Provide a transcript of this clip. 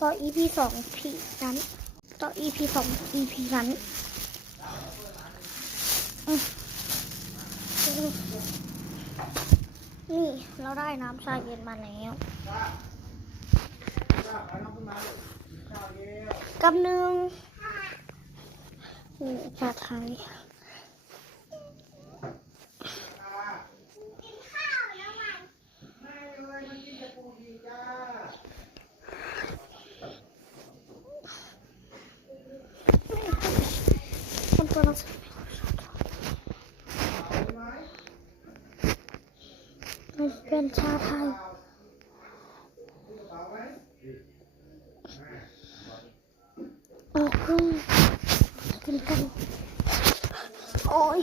ต่อ EP 2พีนั้นต่อ EP 2 EP นั้นนี่เราได้น้ำชาเย็นมาแล้วกับหนึ่งชาไทยคนตัวเราเป็นชาไทยออกพึ่งกินกันโอ้ย